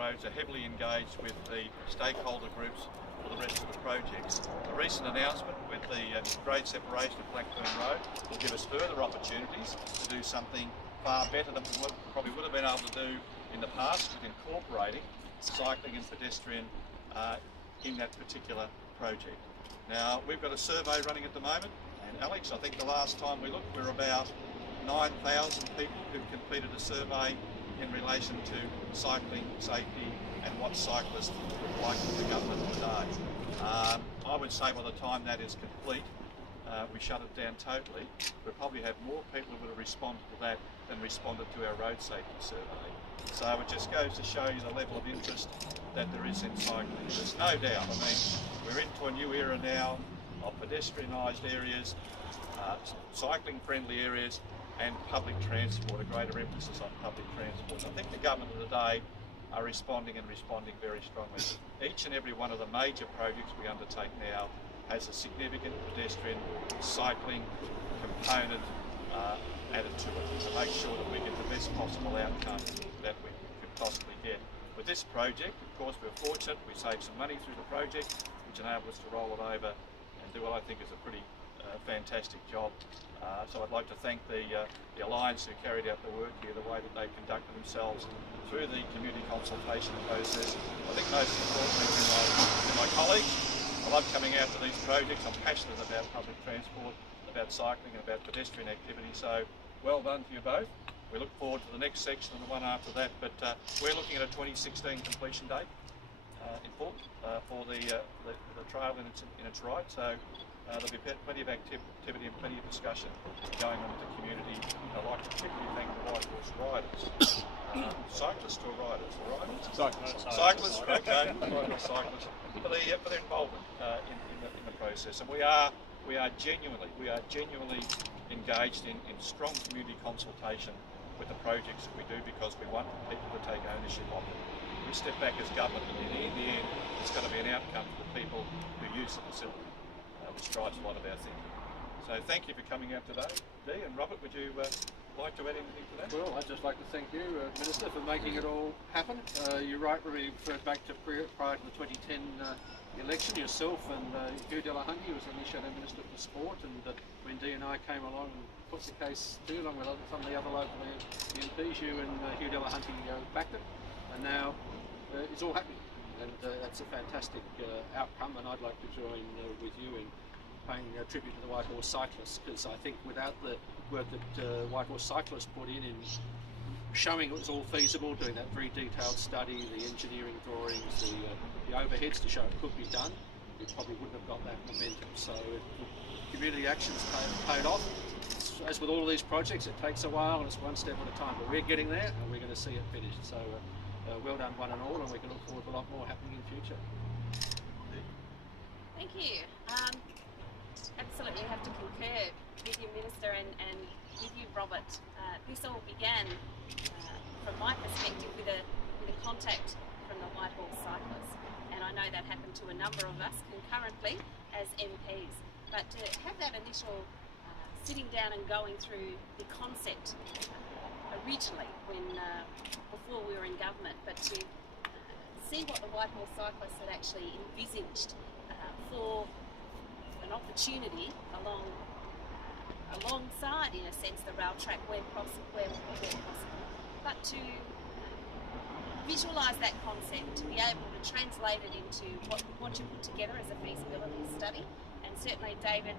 Roads are heavily engaged with the stakeholder groups for the rest of the projects. The recent announcement with the grade separation of Blackburn Road will give us further opportunities to do something far better than we probably would have been able to do in the past with incorporating cycling and pedestrian in that particular project. Now, we've got a survey running at the moment, and Alex, I think the last time we looked, we were about 9,000 people who've completed a survey in relation to cycling safety and what cyclists would like from the government today. I would say by the time that is complete, we shut it down totally, we'll probably have more people who would have responded to that than responded to our road safety survey. So it just goes to show you the level of interest that there is in cycling. There's no doubt, I mean, we're into a new era now of pedestrianised areas, cycling friendly areas, and public transport, a greater emphasis on public transport. I think the government of the day are responding very strongly. Each and every one of the major projects we undertake now has a significant pedestrian cycling component added to it to make sure that we get the best possible outcome that we could possibly get. With this project, of course, we're fortunate, we saved some money through the project, which enabled us to roll it over and do what I think is a pretty fantastic job. So I'd like to thank the Alliance who carried out the work here, the way that they conducted themselves through the community consultation process. I think most importantly to my colleagues. I love coming out to these projects. I'm passionate about public transport, about cycling and about pedestrian activity. So well done to you both. We look forward to the next section and the one after that, but we're looking at a 2016 completion date for the trail in its right. So there'll be plenty of activity and plenty of discussion going on with the community. I'd like to particularly thank the White Horse riders, cyclists or riders, cyclists, okay, cyclists, for their involvement in the process. And we are genuinely engaged in strong community consultation with the projects that we do, because we want people to take ownership of it. We step back as government, and in the end, it's going to be an outcome for the people who use the facility, which drives a lot of our thinking. So thank you for coming out today. Dee and Robert, would you like to add anything to that? Well, I'd just like to thank you, Minister, for making it all happen. You're right, we referred back to prior to the 2010 election, yourself and Hugh Delahunty was the initiator Minister for Sport, and when Dee and I came along and put the case through, along with some of the other local MPs, you and Hugh Delahunty backed it, and now it's all happening. And that's a fantastic outcome, and I'd like to join with you in paying tribute to the White Horse cyclists, because I think without the work that White Horse cyclists put in showing it was all feasible, doing that very detailed study, the engineering drawings, the overheads to show it could be done, we probably wouldn't have got that momentum. So community action's paid off. As with all of these projects, it takes a while and it's one step at a time, but we're getting there and we're going to see it finished. So well done one and all, and we can look forward to a lot more happening in future. Thank you. Absolutely have to concur with you, Minister, and with you, Robert. This all began, from my perspective, with a contact from the White Horse cyclists, and I know that happened to a number of us concurrently as MPs. But to have that initial sitting down and going through the concept originally, before we were in government, but to see what the White Horse cyclists had actually envisaged for an opportunity alongside, in a sense, the rail track where possible, but to visualise that concept, to be able to translate it into what you put together as a feasibility study. And certainly, David,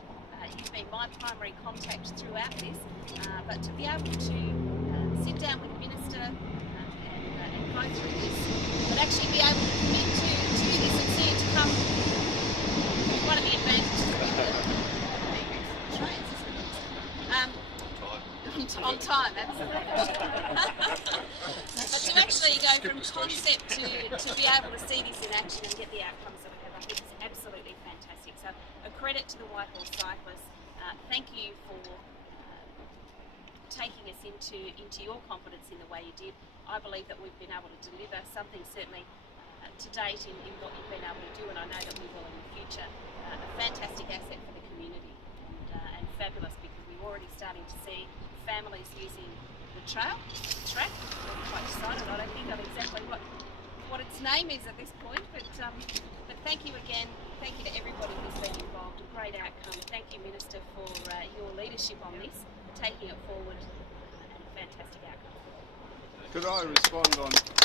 you've been my primary contact throughout this, but to be able to sit down with the Minister and go through this, but actually be able to commit to this and see it to come. One of the advantages of the trains, isn't it? On time, absolutely. But to actually go from concept to be able to see this in action and get the outcomes that we have, I think is absolutely fantastic. So a credit to the White Horse cyclists. Thank you for taking us into your confidence in the way you did. I believe that we've been able to deliver something certainly to date in what you've been able to do, and I know that we will in the future. A fantastic asset for the community, and fabulous, because we're already starting to see families using the track. We're quite excited. I don't think of exactly what name is at this point, but thank you again. Thank you to everybody who's been involved. A great outcome. Thank you, Minister, for your leadership on this, taking it forward, and a fantastic outcome. Could I respond on